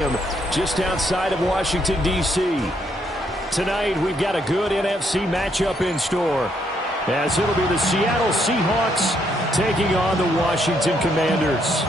just outside of Washington, D.C. Tonight, we've got a good NFC matchup in store, as it'll be the Seattle Seahawks taking on the Washington Commanders.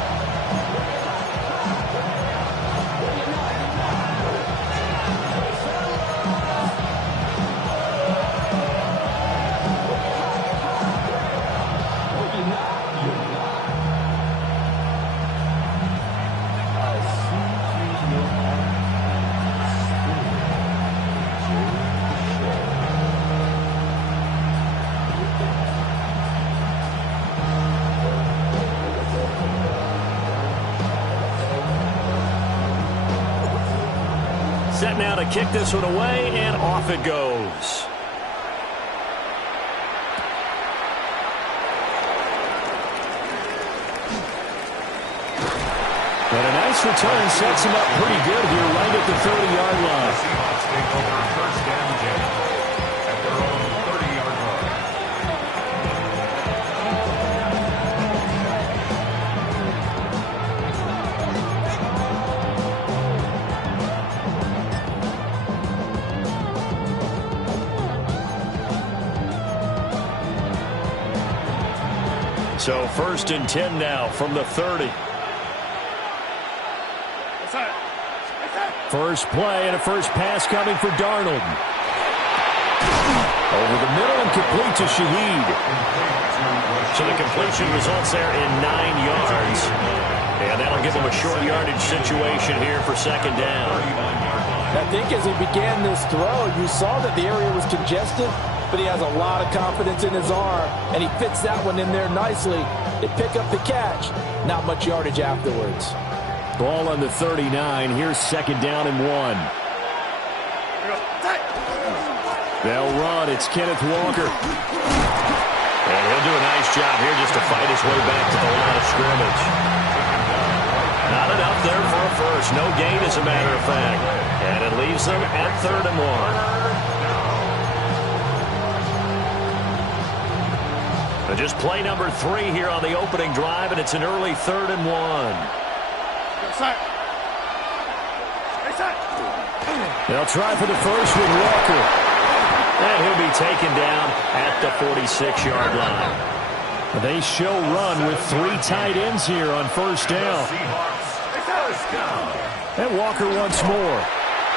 Set now to kick this one away, and off it goes. And a nice return sets him up pretty good here, right at the 30-yard line. Seahawks take over first down, Jay, at their own 30-yard line. So 1st and 10 now from the 30. First play and a first pass coming for Darnold. Over the middle and complete to Shaheed. So the completion results there in 9 yards. And that'll give him a short yardage situation here for 2nd down. I think as he began this throw, you saw that the area was congested, but he has a lot of confidence in his arm, and he fits that one in there nicely. They pick up the catch. Not much yardage afterwards. Ball on the 39. Here's 2nd down and 1. They'll run. It's Kenneth Walker. And he'll do a nice job here just to fight his way back to the line of scrimmage. Not enough there for a first. No gain, as a matter of fact. And it leaves them at 3rd and 1. Just play number 3 here on the opening drive, and it's an early 3rd and 1. They'll try for the first with Walker. And he'll be taken down at the 46-yard line. They show run with 3 tight ends here on 1st down. And Walker once more.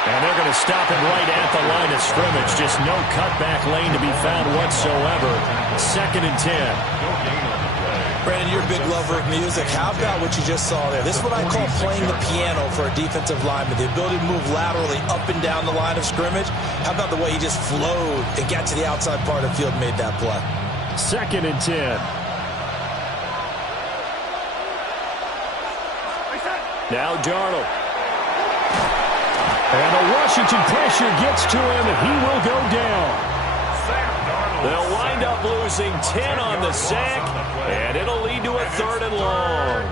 And they're going to stop him right at the line of scrimmage. Just no cutback lane to be found whatsoever. 2nd and 10. Brandon, you're a big lover of music. How about what you just saw there? This is what I call playing the piano for a defensive lineman. The ability to move laterally up and down the line of scrimmage. How about the way he just flowed and got to the outside part of the field and made that play? 2nd and 10. Now Darnold. And the Washington pressure gets to him, and he will go down. They'll wind up losing 10 on the sack, and it'll lead to a 3rd and long.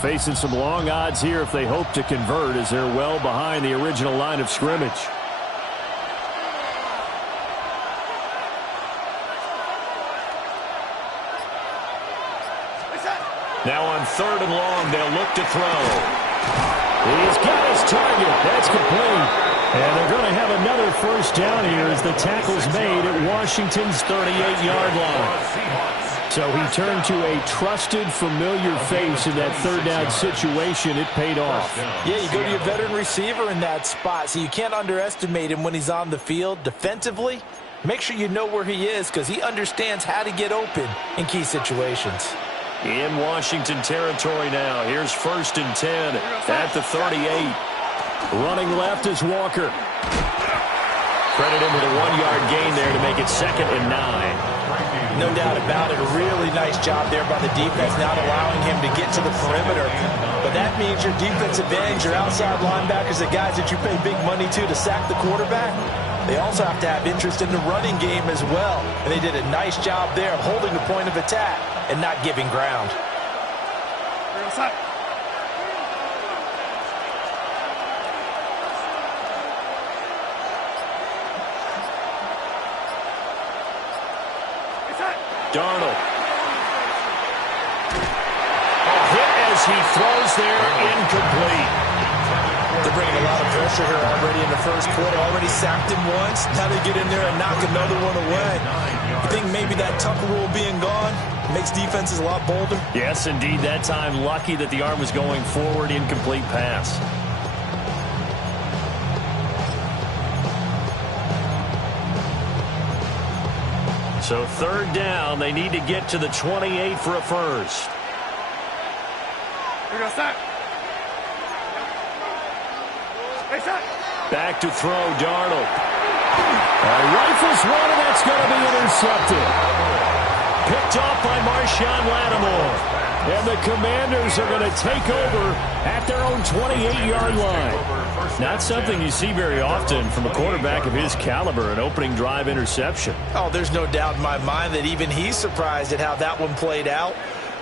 Facing some long odds here if they hope to convert, as they're well behind the original line of scrimmage. Now on 3rd and long, they'll look to throw. He's got his target. That's complete. And they're going to have another first down here as the tackle's made at Washington's 38-yard line. So he turned to a trusted, familiar face in that 3rd down situation. It paid off. Yeah, you go to your veteran receiver in that spot, so you can't underestimate him when he's on the field defensively. Make sure you know where he is, because he understands how to get open in key situations. In Washington territory now. Here's 1st and 10 at the 38. Running left is Walker. Credit him with a 1-yard gain there to make it 2nd and 9. No doubt about it. A really nice job there by the defense, not allowing him to get to the perimeter. But that means your defensive ends, your outside linebackers, the guys that you pay big money to sack the quarterback, they also have to have interest in the running game as well. And they did a nice job there of holding the point of attack and not giving ground. Darnold. A hit as he throws there, incomplete. They're bringing a lot of pressure here already in the first quarter. Already sacked him once. Now they get in there and knock another one away. You think maybe that Tucker rule being gone makes defenses a lot bolder? Yes, indeed. That time, lucky that the arm was going forward, incomplete pass. So third down, they need to get to the 28 for a first. Back to throw, Darnold. Rifles one, and that's going to be intercepted. Picked off by Marshawn Lattimore. And the Commanders are going to take over at their own 28-yard line. Not something you see very often from a quarterback of his caliber, an opening drive interception. Oh, there's no doubt in my mind that even he's surprised at how that one played out.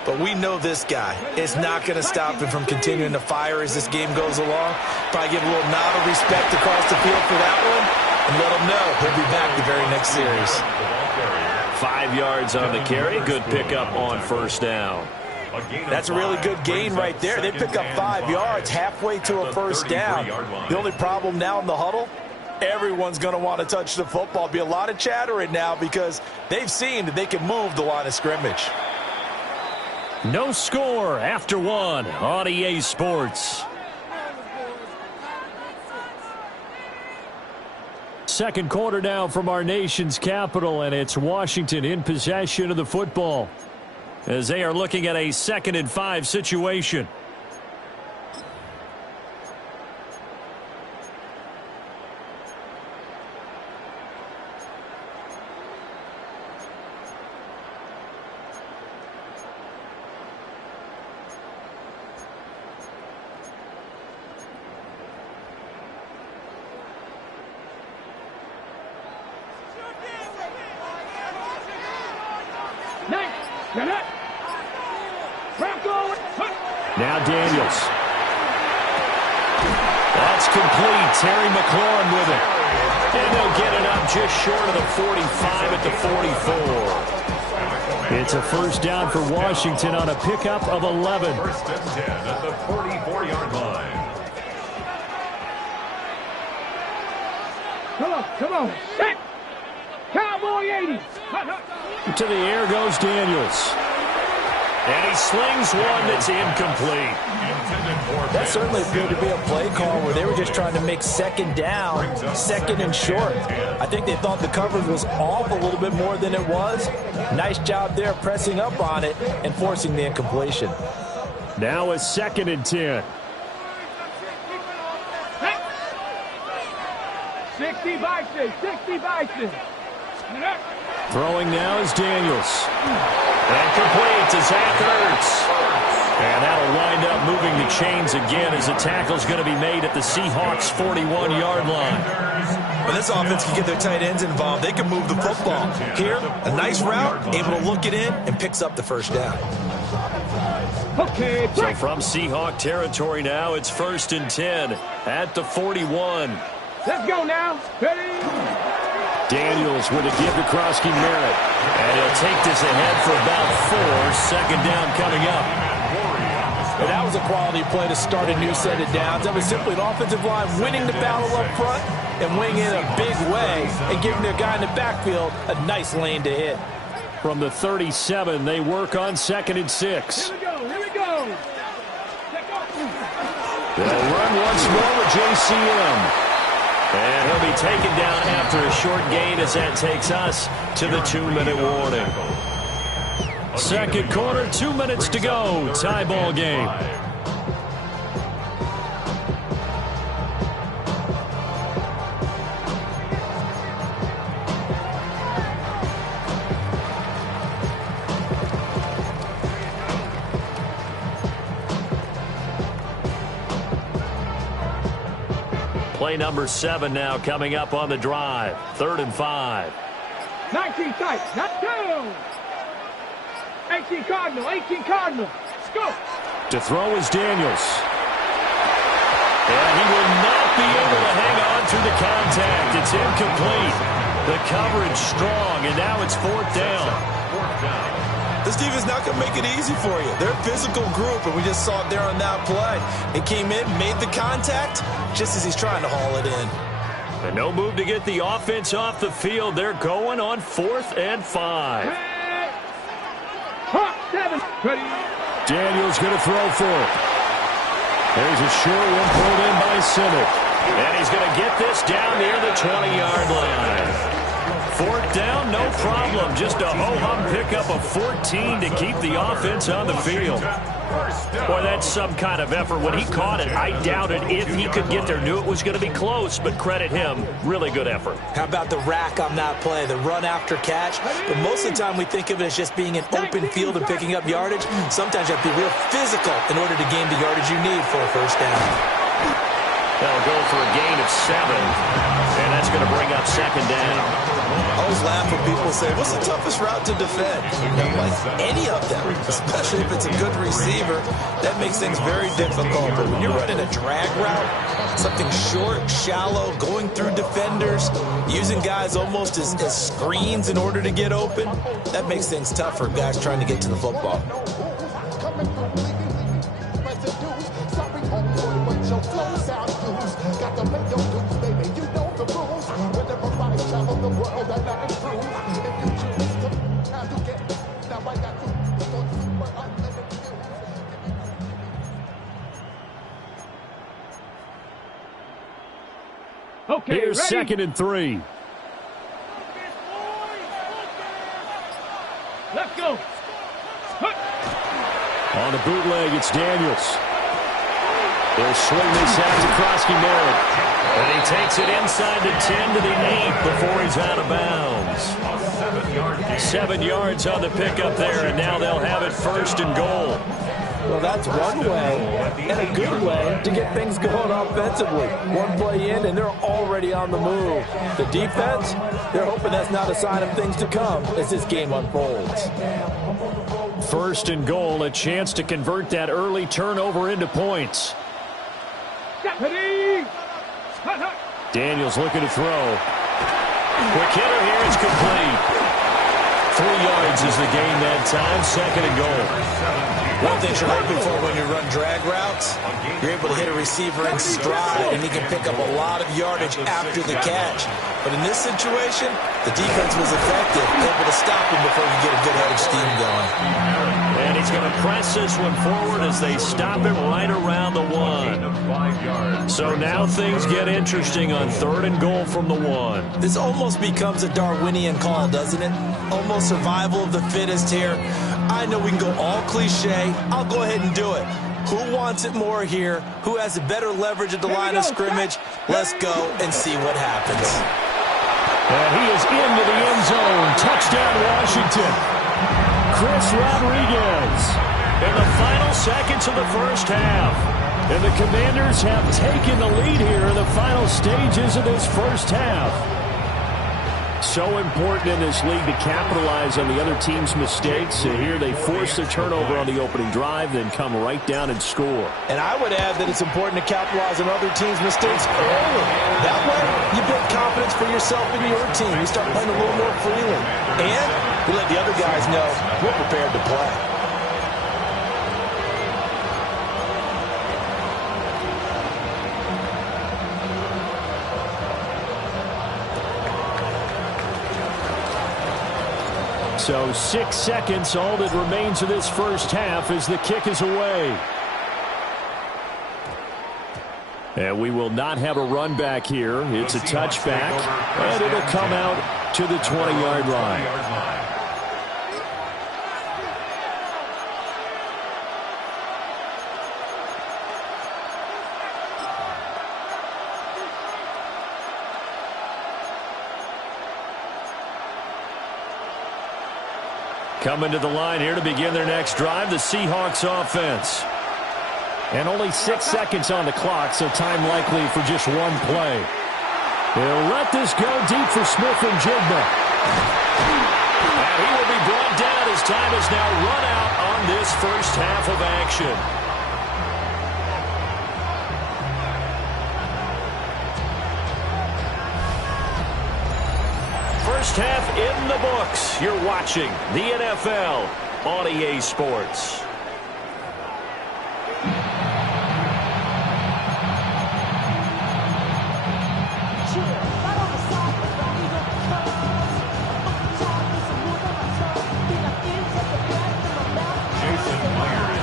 But we know this guy is not going to stop him from continuing to fire as this game goes along. Probably give a little nod of respect across the field for that one and let him know he'll be back the very next series. 5 yards on the carry. Good pickup on first down. That's a really good gain right there. They pick up 5 yards halfway to a first down. The only problem now in the huddle, everyone's going to want to touch the football. Be a lot of chattering now because they've seen that they can move the line of scrimmage. No score after one on EA Sports. Second quarter now from our nation's capital, and it's Washington in possession of the football as they are looking at a 2nd and 5 situation. Now Daniels. That's complete. Terry McLaurin with it. And they'll get it up just short of the 45 at the 44. It's a first down for Washington on a pickup of 11. First and 10 at the 44-yard line. Come on. Set. Cowboy 80. To the air goes Daniels. And he slings one that's incomplete. That certainly appeared to be a play call where they were just trying to make second down, second and short. I think they thought the coverage was off a little bit more than it was. Nice job there pressing up on it and forcing the incompletion. Now a 2nd and 10. 60 Bison. Throwing now is Daniels. And complete to Zach Ertz. And that'll wind up moving the chains again as the tackle's going to be made at the Seahawks' 41-yard line. When this offense can get their tight ends involved, they can move the football. Here, a nice route, able to look it in, and picks up the first down. Okay, so from Seahawk territory now, it's 1st and 10 at the 41. Let's go now. Ready? Daniels with a give to Krosky Merritt. And he'll take this ahead for about 4. 2nd down coming up. And that was a quality play to start a new set of downs. That was simply an offensive line winning the battle up front and winning in a big way and giving their guy in the backfield a nice lane to hit. From the 37, they work on 2nd and 6. Here we go. They'll run once more with JCM. And he'll be taken down after a short gain as that takes us to the 2-minute warning. Second quarter, 2 minutes to go. Tie ball game. Play number 7 now coming up on the drive. 3rd and 5. 19 tight. Not down. 18 Cardinal. Let's go. To throw is Daniels. And he will not be able to hang on going through the contact. It's incomplete. The coverage strong, and now it's 4th down. This defense not going to make it easy for you. They're a physical group, and we just saw it there on that play. It came in, made the contact, just as he's trying to haul it in. And no move to get the offense off the field. They're going on 4th and 5. Daniels going to throw for it. There's a short one pulled in by Simic. And he's going to get this down near the 20-yard line. 4th down, no problem. Just a ho-hum pickup of 14 to keep the offense on the field. Boy, that's some kind of effort. When he caught it, I doubted if he could get there. Knew it was going to be close, but credit him. Really good effort. How about the rack on that play, the run after catch? But most of the time we think of it as just being an open field and picking up yardage. Sometimes you have to be real physical in order to gain the yardage you need for a first down. They'll go for a gain of 7, and that's going to bring up 2nd down. I always laugh when people say, what's the toughest route to defend? Like any of them, especially if it's a good receiver, that makes things very difficult. But when you're running a drag route, something short, shallow, going through defenders, using guys almost as screens in order to get open, that makes things tough for guys trying to get to the football. Okay, here's ready? 2nd and 3. Let's go. On the bootleg, it's Daniels. They'll swing this out to Krosky Merritt. And he takes it inside the 10 to the 8 before he's out of bounds. 7 yards on the pickup there, and now they'll have it 1st and goal. Well, that's one way, and a good way, to get things going offensively. One play in, and they're already on the move. The defense, they're hoping that's not a sign of things to come as this game unfolds. 1st and goal, a chance to convert that early turnover into points. Daniels looking to throw. Quick hitter here, it's complete. 3 yards is the gain that time, 2nd and goal. One thing you're hoping for when you run drag routes, you're able to hit a receiver in stride, and he can pick up a lot of yardage after the catch. But in this situation, the defense was effective, able to stop him before you get a good head of steam going. And he's going to press this one forward as they stop him right around the 1. So now things get interesting on 3rd and goal from the 1. This almost becomes a Darwinian call, doesn't it? Almost survival of the fittest here. I know we can go all cliche. I'll go ahead and do it. Who wants it more here? Who has a better leverage at the line of scrimmage? Let's go and see what happens. And he is into the end zone. Touchdown, Washington. Chris Rodriguez in the final seconds of the 1st half. And the Commanders have taken the lead here in the final stages of this 1st half. So important in this league to capitalize on the other team's mistakes. So here they force the turnover on the opening drive, then come right down and score. And I would add that it's important to capitalize on other teams' mistakes early. That way, you build confidence for yourself and your team. You start playing a little more freely. And you let the other guys know we're prepared to play. So 6 seconds, all that remains of this 1st half as the kick is away. And we will not have a run back here. It's a touchback, and it'll come out to the 20-yard line. Coming to the line here to begin their next drive, the Seahawks offense. And only 6 seconds on the clock, so time likely for just one play. They'll let this go deep for Smith and Jigba. And he will be brought down as time is now run out on this 1st half of action. First half in the books. You're watching the NFL on EA Sports.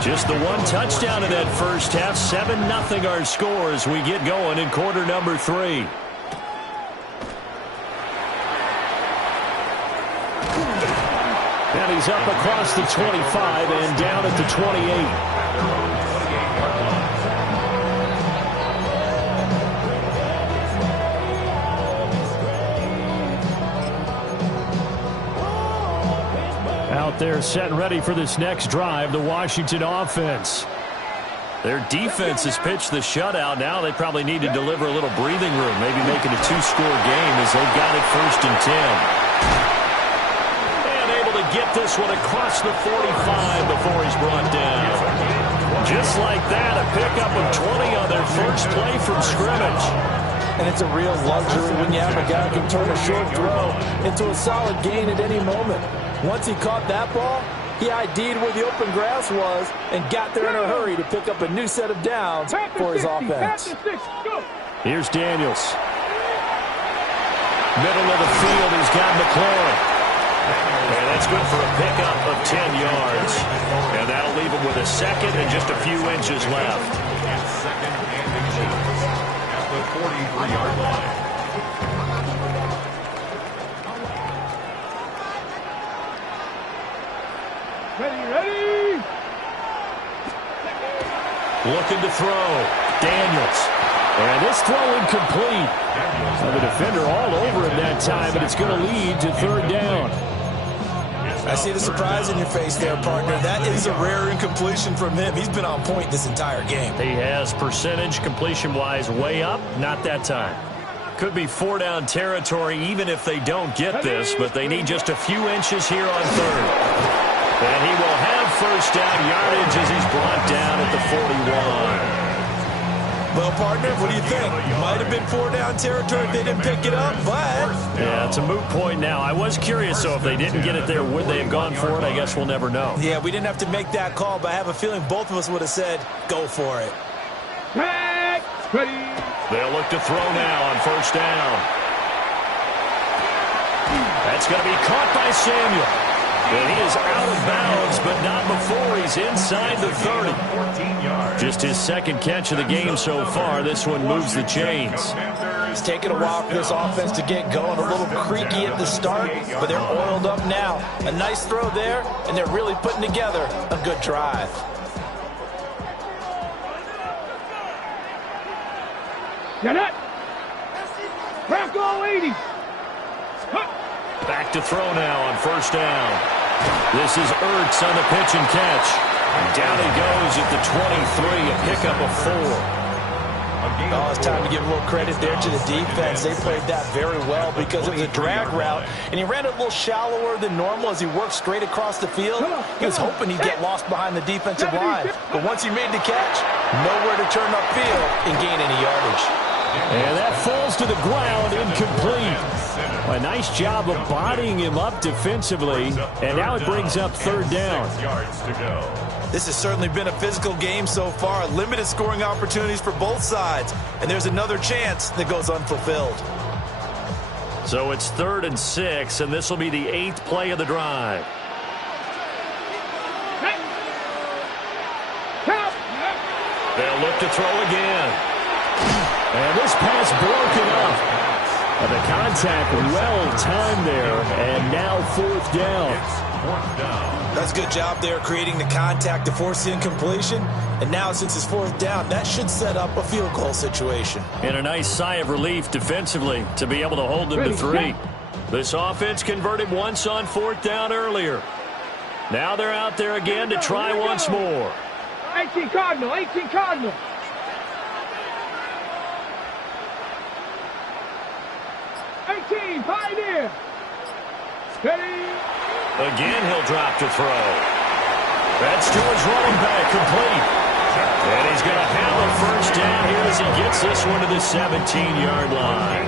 Just the one touchdown in that first half. 7-0 our score as we get going in quarter number 3. And he's up across the 25 and down at the 28. Out there set and ready for this next drive, the Washington offense. Their defense has pitched the shutout. Now they probably need to deliver a little breathing room, maybe make it a 2-score game as they've got it 1st and 10. And able to get this one across the 45 before he's brought down. Just like that, a pickup of 20 on their first play from scrimmage. And it's a real luxury when you have a guy who can turn a short throw into a solid gain at any moment. Once he caught that ball, he ID'd where the open grass was and got there in a hurry to pick up a new set of downs for his offense. Here's Daniels. Middle of the field, he's got McLaurin. And that's good for a pickup of 10 yards. And that'll leave him with a second and just a few inches left. Second and 8 at the 43-yard line. Ready. Looking to throw. Daniels. And this throw incomplete. The defender all over him that time, and it's going to lead to 3rd down. I see the surprise in your face there, partner. That is a rare incompletion from him. He's been on point this entire game. He has percentage completion-wise way up. Not that time. Could be 4-down territory even if they don't get this, but they need just a few inches here on 3rd. And he will have 1st down yardage as he's brought down at the 41. Well, partner, what do you think? Might have been 4-down territory if they didn't pick it up, but... Yeah, it's a moot point now. I was curious, so if they didn't get it there, would they have gone for it? I guess we'll never know. Yeah, we didn't have to make that call, but I have a feeling both of us would have said, go for it. Ready. They'll look to throw now on 1st down. That's going to be caught by Samuel. And he is out of bounds, but not before he's inside the 30. Just his 2nd catch of the game so far. This one moves the chains. It's taken a while for this offense to get going. A little creaky at the start, but they're oiled up now. A nice throw there, and they're really putting together a good drive. Get it. Crack all 80. Back to throw now on 1st down. This is Ertz on the pitch and catch. Down he goes at the 23, a pickup of 4. Oh, it's time to give a little credit there to the defense. They played that very well because it was a drag route, and he ran it a little shallower than normal as he worked straight across the field. He was hoping he'd get lost behind the defensive line, but once he made the catch, nowhere to turn upfield and gain any yardage. And that falls to the ground, incomplete. A nice job of bodying him up defensively, and now it brings up 3rd down. This has certainly been a physical game so far. Limited scoring opportunities for both sides, and there's another chance that goes unfulfilled. So it's 3rd and 6, and this will be the 8th play of the drive. They'll look to throw again. And this pass broken up. The contact well-timed there, and now 4th down. That's a good job there creating the contact to force the incompletion. And now since it's 4th down, that should set up a field goal situation. And a nice sigh of relief defensively to be able to hold them to 3. This offense converted once on 4th down earlier. Now they're out there again to try once more. 18 Cardinal. 18, Pioneer. Ready. Again, he'll drop to throw. That's to his running back, complete. And he's going to have a first down here as he gets this one to the 17-yard line.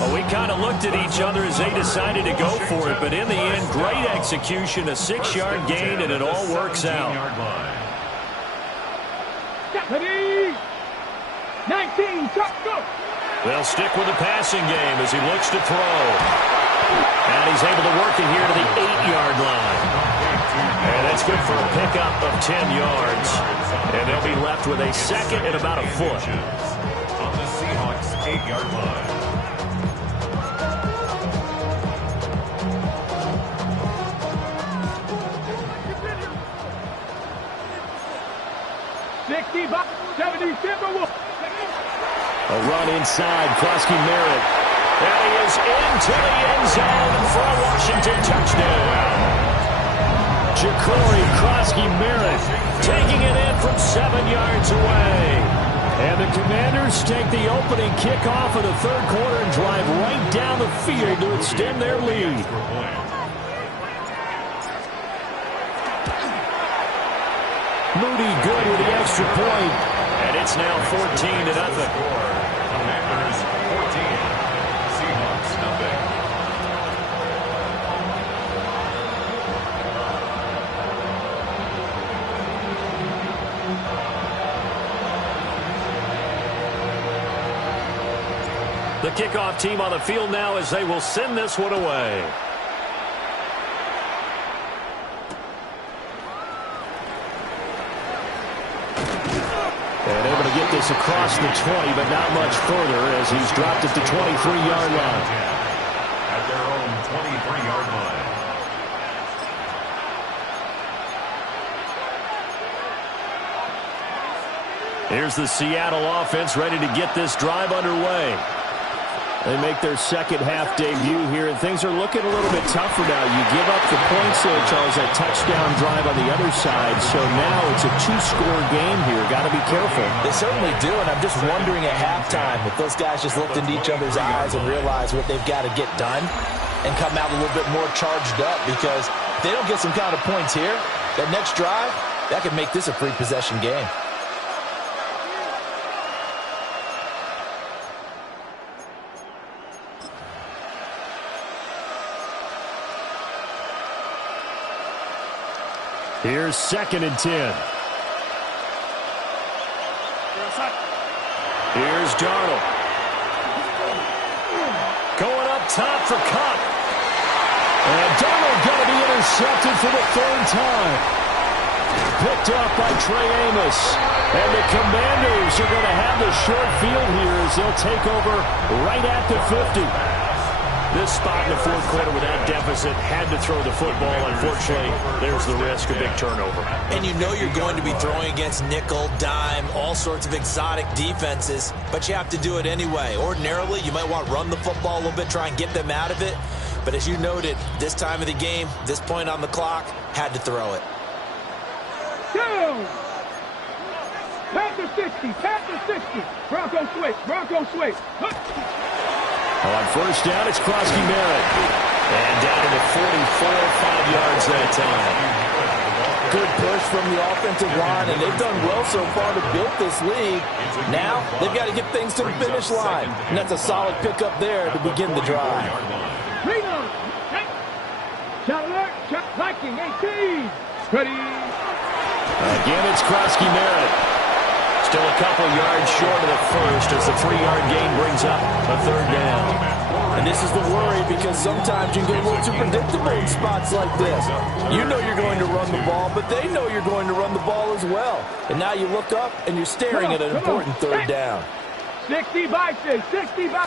Well, we kind of looked at each other as they decided to go for it, but in the end, great execution, a 6-yard gain, and it all works out. 19, go. They'll stick with the passing game as he looks to throw. And he's able to work it here to the 8-yard line. And that's good for a pickup of 10 yards. And they'll be left with a second and about a foot. On the Seahawks 8-yard line. A run inside, Krosky Merritt. And he is into the end zone for a Washington touchdown. Ja'Cory Krosky Merritt taking it in from 7 yards away. And the Commanders take the opening kickoff of the third quarter and drive right down the field to extend their lead. Moody good with the extra point. And it's now 14-0. Commanders 14, Seahawks nothing. The kickoff team on the field now as they will send this one away. And able to get this across the 20, but not much further as he's dropped it to 23-yard line. At their own 23-yard line. Here's the Seattle offense ready to get this drive underway. They make their second half debut here, and things are looking a little bit tougher now. You give up the points there, Charles, that touchdown drive on the other side. So now it's a 2-score game here. Got to be careful. They certainly do, and I'm just wondering at halftime if those guys just looked into each other's eyes and realized what they've got to get done and come out a little bit more charged up, because if they don't get some kind of points here, that next drive, that could make this a free-possession game. Here's 2nd and 10. Here's Darnold. Going up top for Kupp. And Darnold going to be intercepted for the 3rd time. Picked up by Trey Amos. And the Commanders are going to have the short field here as they'll take over right at the 50. This spot in the fourth quarter with that deficit, had to throw the football. Unfortunately, there's the risk of big turnover. And you know you're going to be throwing against nickel, dime, all sorts of exotic defenses, but you have to do it anyway. Ordinarily, you might want to run the football a little bit, try and get them out of it. But as you noted, this time of the game, this point on the clock, had to throw it. Down! Past the 60, past the 60. Bronco switch, Bronco switch. On first down, it's Krosky Merritt. And down to the 44, 5 yards that time. Good push from the offensive line, and they've done well so far to build this lead. Now, they've got to get things to the finish line. And that's a solid pickup there to begin the drive. Reno, shot alert, shot Viking, 18. Ready. Again, it's Krosky Merritt. Still a couple yards short of the first as the 3-yard gain brings up a 3rd down. And this is the worry, because sometimes you can get a little too predictable in spots like this. You know you're going to run the ball, but they know you're going to run the ball as well. And now you look up and you're staring at an important 3rd down. 60 by 6, 60 by.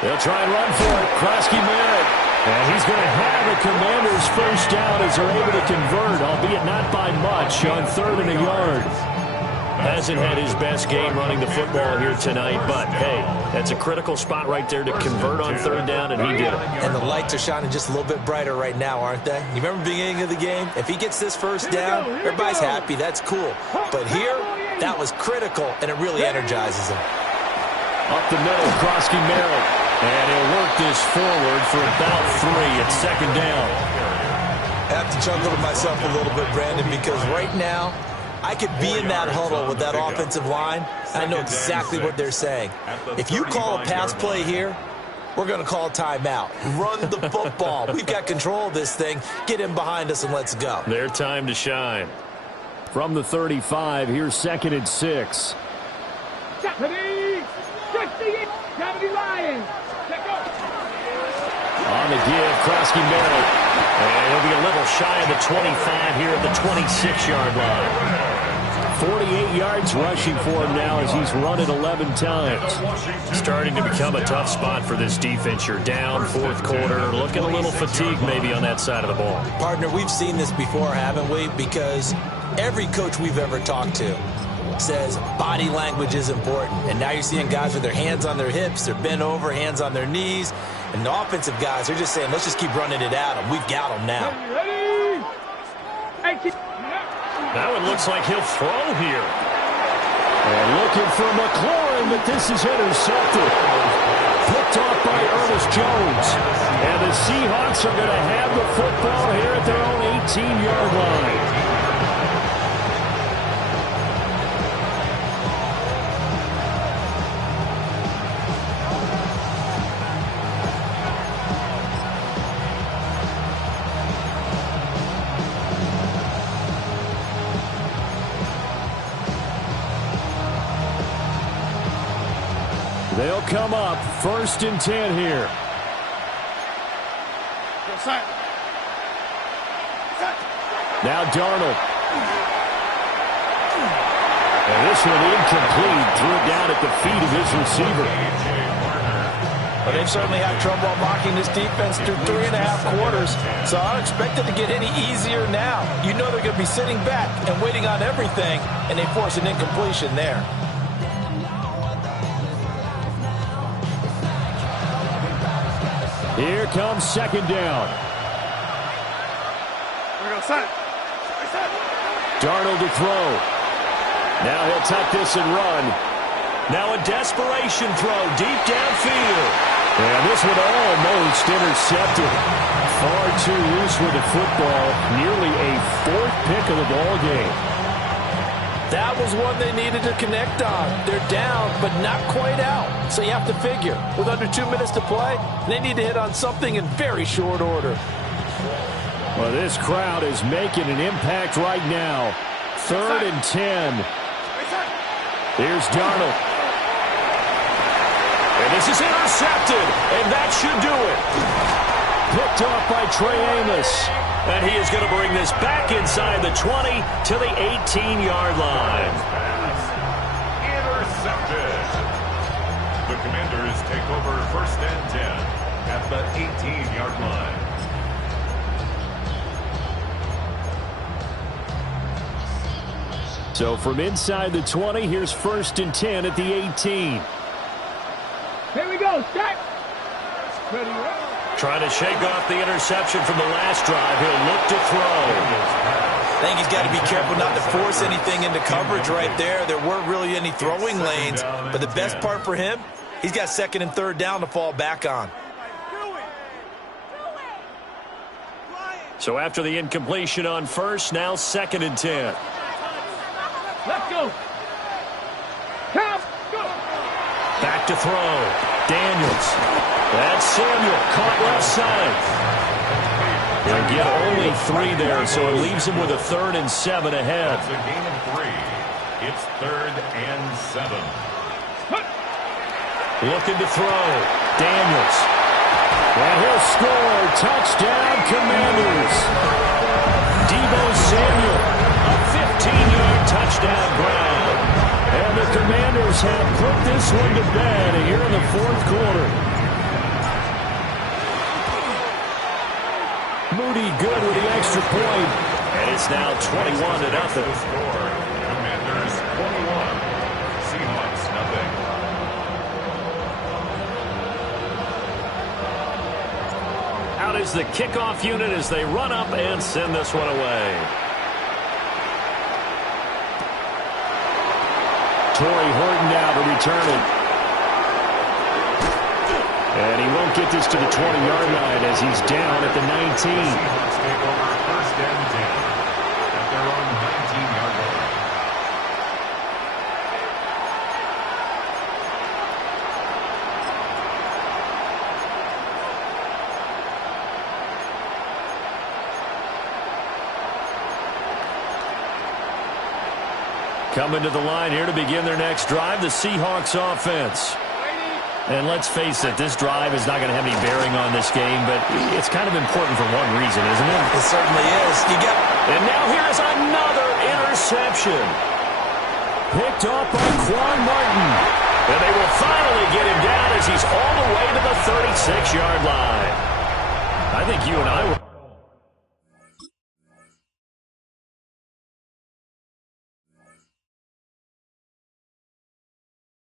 They'll try and run for it. Krosky Merritt. And he's going to have the Commanders' first down as they're able to convert, albeit not by much, on 3rd and a yard. Hasn't had his best game running the football here tonight, but, hey, that's a critical spot right there to convert on 3rd down, and he did it. And the lights are shining just a little bit brighter right now, aren't they? You remember the beginning of the game? If he gets this first down, everybody's happy. That's cool. But here, that was critical, and it really energizes him. Up the middle, Krosky Merritt. And he'll work this forward for about 3 at 2nd down. I have to chuckle to myself a little bit, Brandon, because right now, I could be in that huddle with that offensive line. I know exactly what they're saying. If you call a pass play here, we're going to call a timeout. Run the football. We've got control of this thing. Get in behind us and let's go. Their time to shine. From the 35, here's 2nd and 6. On the give, Krosky Merritt. And he'll be a little shy of the 25 here at the 26-yard line. 48 yards rushing for him now as he's run it 11 times. Starting to become a tough spot for this defense. You're down, 4th quarter, looking a little fatigued maybe on that side of the ball. Partner, we've seen this before, haven't we? Because every coach we've ever talked to says body language is important. And now you're seeing guys with their hands on their hips, they're bent over, hands on their knees. And the offensive guys are just saying, let's just keep running it at them. We've got them now. That one looks like he'll throw here. And looking for McLaurin, but this is intercepted. Picked off by Ernest Jones. And the Seahawks are going to have the football here at their own 18-yard line. They'll come up 1st and 10 here. Now Darnold. And this one incomplete. Threw it down at the feet of his receiver. Well, they've certainly had trouble unlocking this defense through 3.5 quarters, so I don't expect it to get any easier now. You know they're going to be sitting back and waiting on everything, and they force an incompletion there. Here comes 2nd down. Darnold to throw. Now he'll tuck this and run. Now a desperation throw deep downfield. And this one almost intercepted. Far too loose with the football. Nearly a 4th pick of the ball game. That was one they needed to connect on. They're down, but not quite out. So you have to figure, with under 2 minutes to play, they need to hit on something in very short order. Well, this crowd is making an impact right now. 3rd and 10. Here's Darnold. And this is intercepted, and that should do it. Picked off by Trey Amos. And he is going to bring this back inside the 20 to the 18-yard line. Intercepted. The Commanders take over 1st and 10 at the 18-yard line. So from inside the 20, here's 1st and 10 at the 18. Here we go. Set. Ready. Trying to shake off the interception from the last drive. He'll look to throw. I think he's got to be careful not to force anything into coverage right there. There weren't really any throwing lanes. But the best part for him, he's got 2nd and 3rd down to fall back on. So after the incompletion on 1st, now 2nd and 10. Let's go. Come. Go. Back to throw. Daniels. That's Samuel. Caught left side. He'll get only 3 there, so it leaves him with a 3rd and 7 ahead. It's a gain of 3. It's 3rd and 7. Looking to throw. Daniels. And he'll score. Touchdown, Commanders. Deebo Samuel. A 15-yard touchdown grab. And the Commanders have put this one to bed here in the 4th quarter. Moody good with the extra point. And it's now 21-0. Commanders 21. Seahawks nothing. Out is the kickoff unit as they run up and send this one away. Torrey Horton now to return it. And he won't get this to the 20-yard line as he's down at the 19. Seahawks take over 1st and 10 at their own 19-yard line. Coming to the line here to begin their next drive, the Seahawks offense. And let's face it, this drive is not going to have any bearing on this game, but it's kind of important for one reason, isn't it? It certainly is. And now here's another interception. Picked off by Quan Martin. And they will finally get him down as he's all the way to the 36-yard line. I think you and I will.